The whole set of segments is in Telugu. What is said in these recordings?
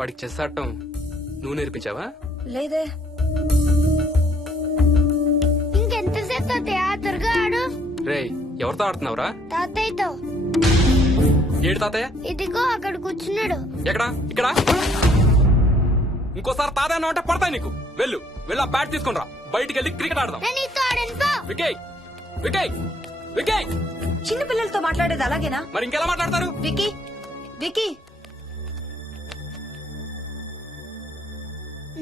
వాడికి చెస్ ఆడటం నువ్వు నేర్పించావా? లేదే. ఇంకెంతసేపు తాతయ్య త్వరగా ఆడు. రేయ్, ఎవరితో ఆడుతున్నావురా? తాతయ్యతో. ఏడు తాతయ్య? ఇదిగో అక్కడ కూర్చున్నాడు. ఎక్కడా? ఇక్కడ. ఇంకోసారి తాతయ్య అన్నావు అంటే పడతాయి నీకు. వెళ్ళు వెళ్ళి ఆ బ్యాట్ తీసుకుని రా, బయటికి వెళ్ళి క్రికెట్ ఆడదాం. నేను నీతో ఆడను పో. వికయ్ వికయ్ వికయ్. చిన్న పిల్లలతో మాట్లాడేది అలాగేనా? మరి ఇంకెలా మాట్లాడతారు? Wiki wiki.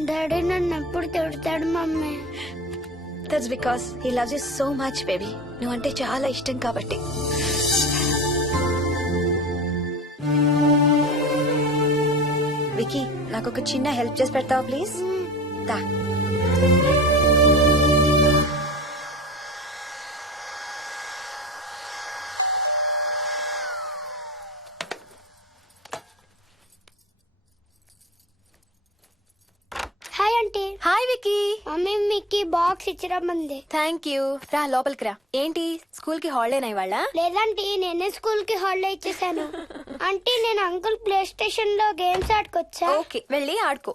డాడీ నన్ను ఎప్పుడు తిడతాడు mummy. That's because he loves you so much baby. నువ్వంటే చాలా ఇష్టం కాబట్టి. వికీ, నాకు ఒక చిన్న హెల్ప్ చేసి పెడతావా ప్లీజ్? దా. Hi aunty. Hi Vicky. Mummy మీకు బాక్స్ ఇచ్చిరమ్మంది. Thank you. రా లోపలికి రా. ఏంటి స్కూల్ కి హాలిడేనా ఇవాళ? లేదంటే నేనే స్కూల్ కి హాలిడే ఇచ్చేసాను. అంటే నేను అంకుల్ ప్లే స్టేషన్ లో గేమ్స్ ఆడుకోవచ్చా? ఓకే, వెళ్ళి ఆడుకో.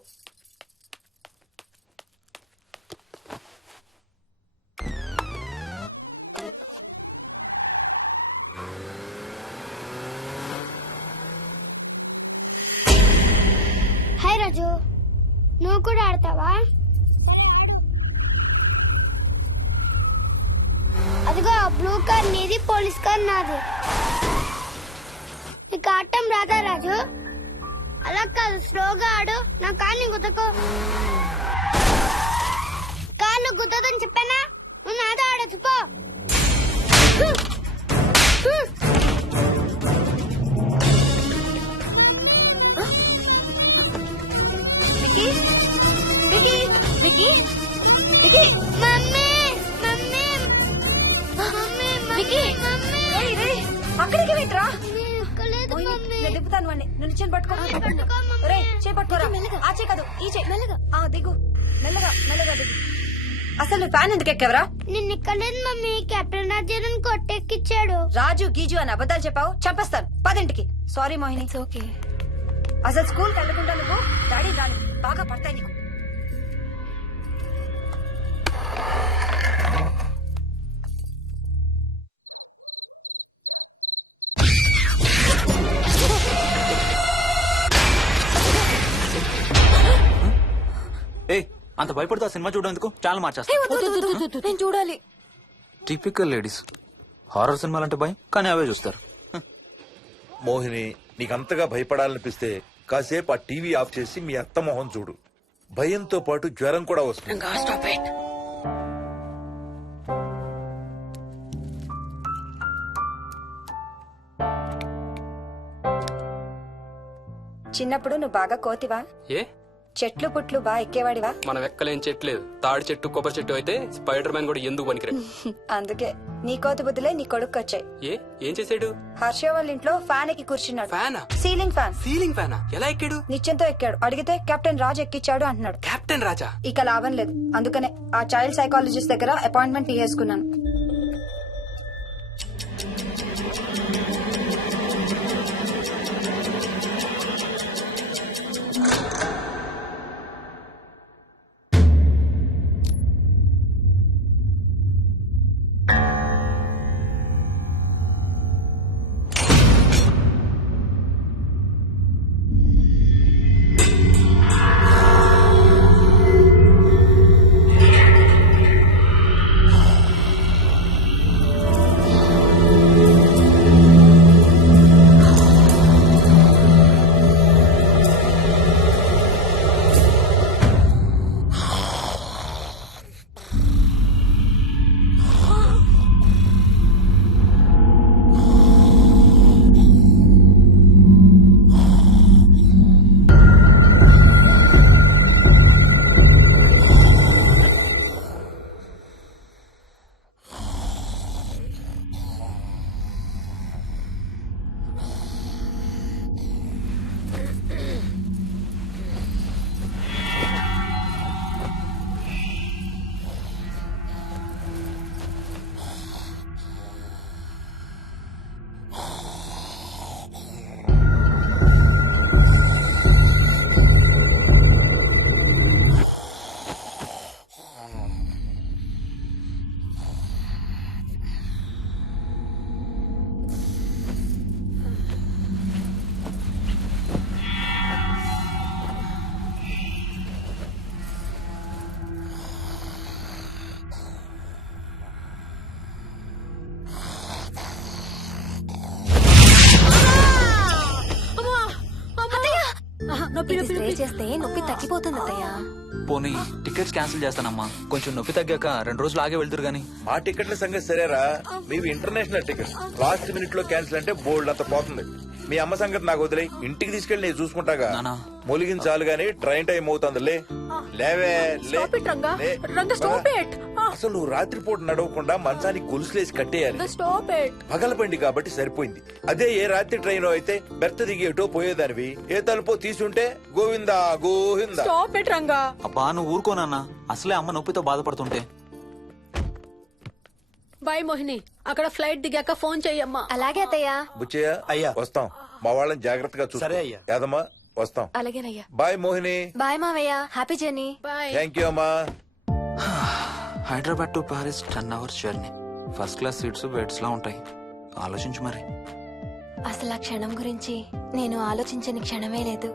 హాయ్ రాజు, నువ్వు కూడా ఆడతావా? అదిగో బ్లూ కార్ నీది, పోలీస్ కార్ నాది. నీకు ఆడటం రాదా రాజు? అలా కాదు, స్లోగా ఆడు. నా కాన్ని గుద్దకో. కాళ్ళు గుద్దదని చెప్పానా? నువ్వు నాతో ఆడచ్చు పో. Vicky Vicky Vicky Vicky. Mummy mummy mummy Vicky, mummy రేయ్, రేయ్, అక్కడికి వెంట్రా. ఎక్కలేదు మమ్మీ. నేను దిప్పుతాను వాడిని. నువ్వు నిచ్చెన పట్టుకో. పట్టుకో మమ్మీ. రేయ్, చేయి పట్టుకోరా. ఆ చేయి కాదు, ఈ చేయి. మెల్లగా. దిగు. మెల్లగా మెల్లగా దిగు. అసలు ఫ్యాన్ ఎందుకు ఎక్కవరా? నిన్న ఎక్కలేదు మమ్మీ. కెప్టెన్ రాజేంద్రన్ కొట్టెక్కిచ్చాడు. రాజు గీజు అని అబద్ధాలు చెప్పావు, చంపేస్తాను. పదింటికి. సారీ మోహిని. ఓకే. అసలు స్కూల్ వెళ్ళకుండా నువ్వు డాడీ రాని బాగా పడతాయి నీకు. ఏ అంత భయపడుతూ సినిమా చూడేందుకు ఛానల్ మార్చేస్తా. నేను చూడాలి. Typical ladies. హారర్ సినిమాలంటే భయం, కానీ అవే చూస్తారు. మోహిని, నీకంతగా భయపడాలనిపిస్తే కాసేపు ఆ టీవీ ఆఫ్ చేసి మీ అత్త మొహం చూడు. భయంతో పాటు జ్వరం కూడా వస్తుంది. చిన్నప్పుడు నువ్వు బాగా కోతివా? ఏ చెట్లు పుట్లు బాగా ఎక్కేవాడివా? మనం ఎక్కలేని చెట్టు లేదు. తాడి చెట్టు, కొబ్బరి చెట్టు అయితే స్పైడర్ మ్యాన్ కూడా ఎందుకు పనికిరాడు. అందుకే నీ కోతి బుద్ధులే నీ కొడుకు వచ్చాయి. ఏం చేసాడు? హర్ష వాళ్ళ ఇంట్లో ఫ్యాన్ ఎక్కి కూర్చున్నాడు. ఫ్యానా? Ceiling fan. సీలింగ్ ఫ్యానా? ఎలా ఎక్కాడు? నిత్యంతో ఎక్కాడు. అడిగితే కెప్టెన్ రాజు ఎక్కిచ్చాడు అంటున్నాడు. కెప్టెన్ రాజా? ఇక లాభం లేదు. అందుకనే ఆ చైల్డ్ సైకాలజిస్ట్ దగ్గర అపాయింట్మెంట్ తీసుకున్నాను. ఇది స్ప్రే చేస్తే నొప్పి తగ్గిపోతుంది అత్తయ్య. పోనీ టికెట్స్ క్యాన్సిల్ చేస్తానమ్మా, కొంచెం నొప్పి తగ్గాక 2 రోజులు ఆగే వెళ్తురు గానీ. మా టికెట్ల సంగతి సరేరా, మీవి ఇంటర్నేషనల్ టికెట్స్. లాస్ట్ మినిట్ లో క్యాన్సిల్ అంటే బోల్డ్ అంత పోతుంది. మీ అమ్మ సంగతి నాకు వదిలే, ఇంటికి తీసుకెళ్లి నేను చూసుకుంటాగా. నానా. మొలిగించాలు గాని ట్రైన్ టైం అవుతుంది. లేవే లే. లే. అసలు నువ్వు రాత్రిపూట నడవకుండా మంచానికి గొలుసులేసి కట్టేయాలి. పగలబండి కాబట్టి సరిపోయింది. అదే ఏ రాత్రి ట్రైన్ అయితే బెర్త దిగి ఎటో పోయేదానివి, ఏ తలుపో తీసుంటే గోవిందా గోవిందా. అబ్బా నువ్వు ఊరుకోనన్నా, అసలే అమ్మ నొప్పితో బాధపడుతుంటే. బాయ్ మోహిని, అక్కడ ఫ్లైట్ దిగాక ఫోన్ చెయ్యమ్మా. అలాగే అత్తయ్య. బుచ్చయ్య అయ్యా. వస్తాం. మా వాళ్ళని జాగ్రత్తగా చూసుకో. సరే అయ్యా. యాదమ్మా వస్తాం. అలాగేనయ్యా. బాయ్ మోహిని. బాయ్ మావయ్య, happy journey. Bye. Thank you అమ్మా. Hyderabad to Paris 10 hours journey. First class seats beds లా ఉంటాయి. ఆలోచించు మరి. అసలు ఆ క్షణం గురించి నేను ఆలోచించని క్షణమే లేదు.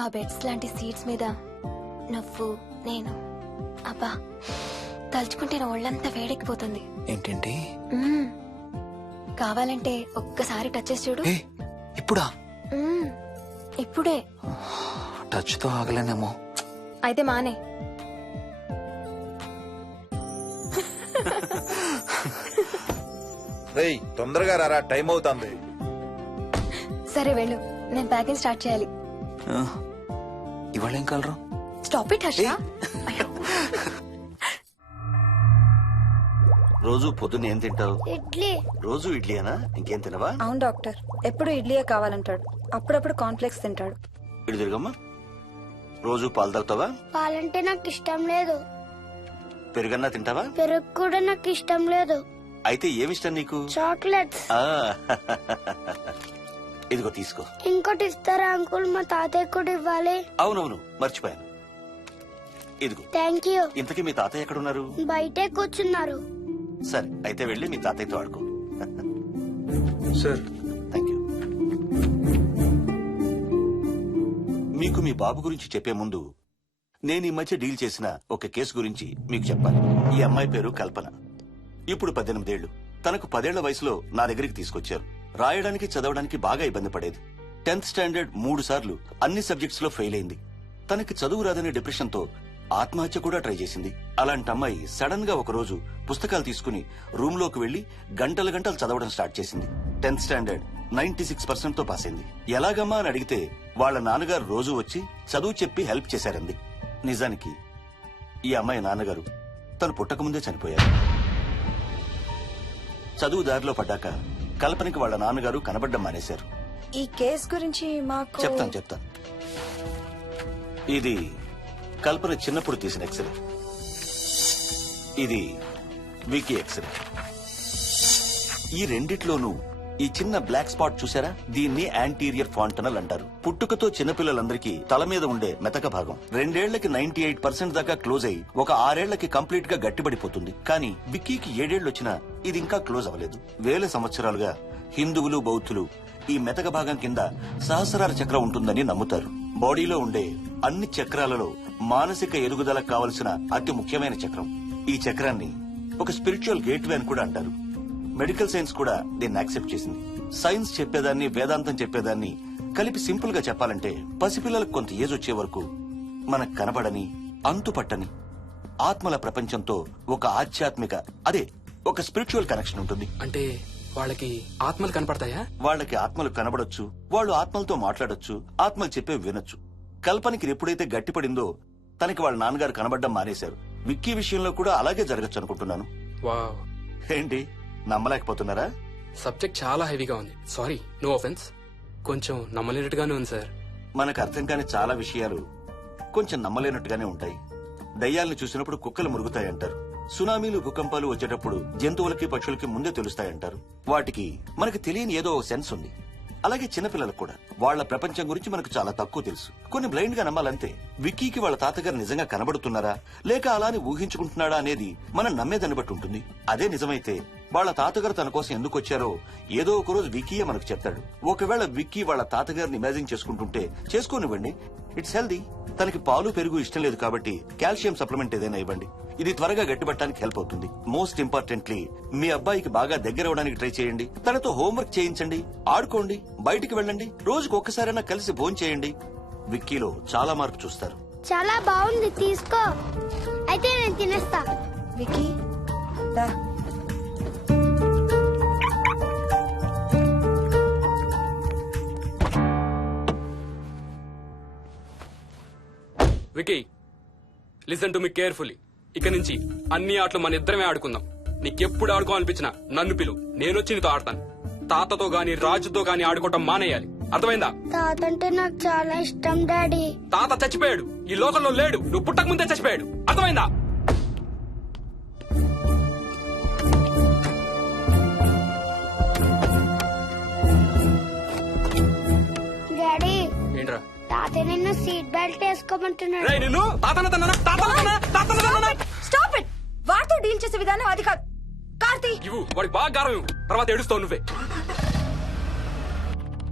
ఆ బెడ్స్ లాంటి సీట్స్ మీద నువ్వు నేను, అబ్బా తలుచుకుంటే నా ఒళ్ళంతా వేడెక్కిపోతుంది. ఏంటేంటి? మ్మ్. కావాలంటే ఒక్కసారి టచ్ చేసి చూడు. ఏ ఇప్పుడా? మ్మ్. ఇప్పుడే. టచ్ తో ఆగలేనేమో. అయితే మానే. రేయ్ తొందరగా రారా, టైం అవుతుంది. సరే వెళ్ళు, నేను ప్యాకింగ్ స్టార్ట్ చేయాలి. ఇవాళ ఏం కలరు? Stop it Harsha. రోజు పొద్దున్న ఏం తింటావు? ఇడ్లీ. రోజు ఇడ్లీనా? ఇంకేం తినవా? అవును డాక్టర్, ఎప్పుడు ఇడ్లీయే కావాలంటాడు. అప్పుడప్పుడు కాన్ఫ్లెక్స్ తింటాడు. ఇటు తిరగమ్మా. రోజు పాలు తాగుతావా? పాలంటే నాకు ఇష్టం లేదు. పెరుగన్నా తింటావా? పెరుగు కూడా నాకు ఇష్టం లేదు. అయితే ఏమిష్టం నీకు? చాక్లెట్స్. ఆ, ఇదిగో తీసుకో. ఇంకోటి ఇస్తారా అంకుల్? మా తాతయ్య కూడా ఇవ్వాలి. అవునవును మర్చిపోయాను. ఇదిగో. Thank you. ఇంతకీ మీ తాతయ్య ఎక్కడున్నారు? బయటే కూర్చున్నారు. సరే అయితే వెళ్ళి మీ తాతయ్యతో ఆడుకో. Sir thank you. మీకు మీ బాబు గురించి చెప్పే ముందు నేను ఈ మధ్య డీల్ చేసిన ఒక కేసు గురించి మీకు చెప్పాలి. ఈ అమ్మాయి పేరు కల్పన. ఇప్పుడు 18 ఏళ్లు. తనకు 10 ఏళ్ల వయసులో నా దగ్గరికి తీసుకొచ్చారు. రాయడానికి చదవడానికి బాగా ఇబ్బంది పడేది. 10th స్టాండర్డ్ 3 సార్లు అన్ని సబ్జెక్ట్స్ లో ఫెయిల్ అయింది. తనకి చదువు రాదనే డిప్రెషన్ తో ఆత్మహత్య కూడా ట్రై చేసింది. అలాంటి అమ్మాయి సడన్ గా ఒక రోజు పుస్తకాలు తీసుకుని రూమ్ లోకి వెళ్లి గంటలు గంటలు చదవడం స్టార్ట్ చేసింది. 10th స్టాండర్డ్ 96% తో పాస్ అయింది. ఎలాగమ్మా అని అడిగితే వాళ్ళ నాన్నగారు రోజు వచ్చి చదువు చెప్పి హెల్ప్ చేశారంది. నిజానికి ఈ అమ్మాయి నాన్నగారు తను పుట్టకముందే చనిపోయారు. చదువు దారిలో పడ్డాక కల్పనకి వాళ్ళ నాన్నగారు కనబడ్డం మానేశారు. ఈ కేస్ గురించి మాకు చెప్తాను. ఇది కల్పన చిన్నప్పుడు తీసిన ఎక్స్రే. ఇది వికీ ఎక్స్రే. ఈ రెండిట్లోనూ ఈ చిన్న బ్లాక్ స్పాట్ చూసారా? దీన్ని యాంటీరియర్ ఫాంటనల్ అంటారు. పుట్టుకతో చిన్నపిల్లలందరికీ తల మీద ఉండే మెతక భాగం 2 ఏళ్లకి 98% దాకా క్లోజ్ అయి ఒక 6 ఏళ్లకి కంప్లీట్ గా గట్టిపడిపోతుంది. కానీ విక్కీకి 7 ఏళ్లు వచ్చినా ఇది ఇంకా క్లోజ్ అవ్వలేదు. వేల సంవత్సరాలుగా హిందువులు బౌద్ధులు ఈ మెతక భాగం కింద సహస్రార చక్రం ఉంటుందని నమ్ముతారు. బాడీలో ఉండే అన్ని చక్రాలలో మానసిక ఎదుగుదలకు కావలసిన అతి ముఖ్యమైన చక్రం. ఈ చక్రాన్ని ఒక స్పిరిచువల్ గేట్వే అని కూడా అంటారు. మెడికల్ సైన్స్ కూడా దీన్ని యాక్సెప్ట్ చేసింది. సైన్స్ చెప్పేదాన్ని వేదాంతం చెప్పేదాన్ని కలిపి సింపుల్ గా చెప్పాలంటే పసిపిల్లలకు కొంత ఏజ్ వచ్చే వరకు మనకు కనబడని అంతుపట్టని ఆత్మల ప్రపంచంతో ఒక ఆధ్యాత్మిక అదే ఒక స్పిరిచువల్ కనెక్షన్ ఉంటుంది. అంటే వాళ్ళకి ఆత్మలు కనపడతాయా? వాళ్ళకి ఆత్మలు కనబడొచ్చు, వాళ్ళు ఆత్మలతో మాట్లాడొచ్చు, ఆత్మలు చెప్పే వినొచ్చు. కల్పనకి ఎప్పుడైతే గట్టిపడిందో తనకి వాళ్ళ నాన్నగారు కనబడ్డం మానేశారు. విక్కీ విషయంలో కూడా అలాగే జరగచ్చు అనుకుంటున్నాను. వావ్, ఏంటి నమ్మలేకపోతున్నారా? సబ్జెక్ట్ చాలా హెవీగా ఉంది. Sorry, no offence. కొంచెం నమ్మలేనట్టుగానే ఉంది సార్. మనకు అర్థం కాని చాలా విషయాలు కొంచెం నమ్మలేనట్టుగానే ఉంటాయి. దయ్యాలను చూసినప్పుడు కుక్కలు మురుగుతాయంటారు. సునామీలు భూకంపాలు వచ్చేటప్పుడు జంతువులకి పక్షులకి ముందే తెలుస్తాయంటారు. వాటికి మనకు తెలియని ఏదో సెన్స్ ఉంది. అలాగే చిన్నపిల్లలకు కూడా వాళ్ల ప్రపంచం గురించి మనకు చాలా తక్కువ తెలుసు. కొన్ని బ్లైండ్ గా నమ్మాలంతే. విక్కీకి వాళ్ళ తాతగారు నిజంగా కనబడుతున్నారా లేక అలానే ఊహించుకుంటున్నాడా అనేది మనం నమ్మేదాన్ని బట్టి ఉంటుంది. అదే నిజమైతే వాళ్ళ తాతగారు తన కోసం ఎందుకు వచ్చారో ఏదో ఒక రోజు విక్కీయే మనకు చెప్తాడు. ఒకవేళ విక్కీ వాళ్ళ తాతగారిని ఇమాజిన్ చేసుకుంటుంటే చేసుకోనివ్వండి, ఇట్స్ హెల్దీ. తనకి పాలు పెరుగు ఇష్టం లేదు కాబట్టి కాల్షియం సప్లిమెంట్ ఏదైనా ఇవ్వండి. ఇది త్వరగా గట్టిపట్టడానికి హెల్ప్ అవుతుంది. మోస్ట్ ఇంపార్టెంట్లీ మీ అబ్బాయికి బాగా దగ్గర అవడానికి ట్రై చేయండి. తనతో హోంవర్క్ చేయించండి, ఆడుకోండి, బయటికి వెళ్ళండి, రోజుకు ఒక్కసారైనా కలిసి భోజనం చేయండి. విక్కీలో చాలా మార్పు చూస్తారు. చాలా బాగుంది, తీసుకో. అయితే నేను తినేస్తా. వికీ దా. Vicky listen to me carefully. ఇక నుంచి అన్ని ఆటలు మన ఇద్దరమే ఆడుకుందాం. నీకెప్పుడు ఆడుకోవాలనిపించినా నన్ను పిలు, నేనొచ్చి నీతో ఆడతాను. తాతతో గాని రాజుతో గాని ఆడుకోవటం మానేయాలి, అర్థమైందా? తాత అంటే నాకు చాలా ఇష్టం డాడీ. తాత చచ్చిపోయాడు, ఈ లోకంలో లేడు. నువ్వు పుట్టక ముందే చచ్చిపోయాడు, అర్థమైందా? డాడీ, ఏంట్రా? తాత నిన్ను సీట్ బెల్ట్ వేసుకోమంటున్నాడు. రేయ్, నిన్ను స్టాప్ ఇట్. వాడితో డీల్ చేసే విధానం అది కాదు. కార్తీ ఇవ్వు, వాడికి బాగా గారం ఇవ్వు. తర్వాత ఏడుస్తావు నువ్వే.